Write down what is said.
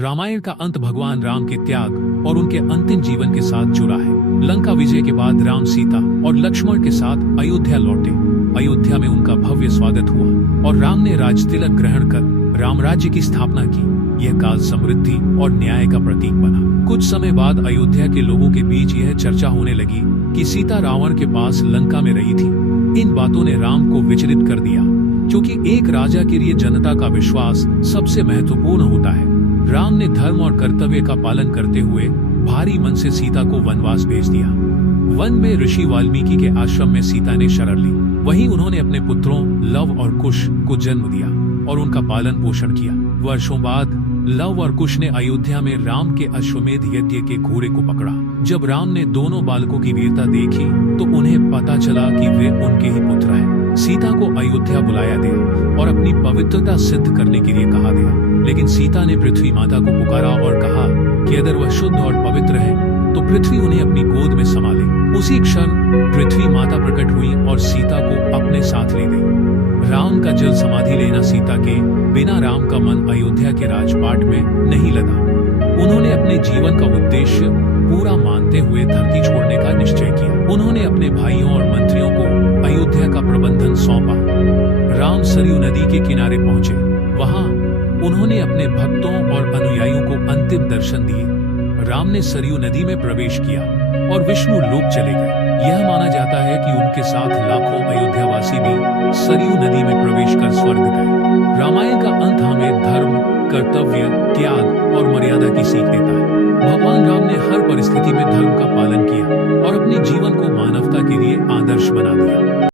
रामायण का अंत भगवान राम के त्याग और उनके अंतिम जीवन के साथ जुड़ा है। लंका विजय के बाद राम सीता और लक्ष्मण के साथ अयोध्या लौटे। अयोध्या में उनका भव्य स्वागत हुआ और राम ने राजतिलक ग्रहण कर राम राज्य की स्थापना की। यह काल समृद्धि और न्याय का प्रतीक बना। कुछ समय बाद अयोध्या के लोगों के बीच यह चर्चा होने लगी कि सीता रावण के पास लंका में रही थी। इन बातों ने राम को विचलित कर दिया, क्योंकि एक राजा के लिए जनता का विश्वास सबसे महत्वपूर्ण होता है। राम ने धर्म और कर्तव्य का पालन करते हुए भारी मन से सीता को वनवास भेज दिया। वन में ऋषि वाल्मीकि के आश्रम में सीता ने शरण ली। वहीं उन्होंने अपने पुत्रों लव और कुश को जन्म दिया और उनका पालन पोषण किया। वर्षों बाद लव और कुश ने अयोध्या में राम के अश्वमेध यज्ञ के घोड़े को पकड़ा। जब राम ने दोनों बालकों की वीरता देखी तो उन्हें पता चला कि वे उनके ही पुत्र हैं। सीता को अयोध्या बुलाया गया और अपनी पवित्रता सिद्ध करने के लिए कहा गया। लेकिन सीता ने पृथ्वी माता को पुकारा और कहा कि अगर वह शुद्ध और पवित्र है तो पृथ्वी उन्हें अपनी गोद में समा ले। उसी क्षण पृथ्वी माता प्रकट हुई और सीता को अपने साथ ले गई। राम का जल समाधि लेना सीता के बिना राम का मन अयोध्या के राजपाट में नहीं लगा। उन्होंने अपने जीवन का उद्देश्य पूरा मानते हुए धरती छोड़ने का निश्चय किया। उन्होंने अपने भाइयों और मंत्रियों को अयोध्या का प्रबंधन सौंपा। राम सरयू नदी के किनारे पहुंचे। वहां उन्होंने अपने भक्तों और अनुयायियों को अंतिम दर्शन दिए। राम ने सरयू नदी में प्रवेश किया और विष्णु लोक चले गए। यह माना जाता है कि उनके साथ लाखों अयोध्यावासी भी सरयू नदी में प्रवेश कर स्वर्ग गए। रामायण का अंत हमें धर्म, कर्तव्य, त्याग और मर्यादा की सीख देता है। भगवान राम ने हर परिस्थिति में धर्म का पालन किया और अपने जीवन को मानवता के लिए आदर्श बना दिया।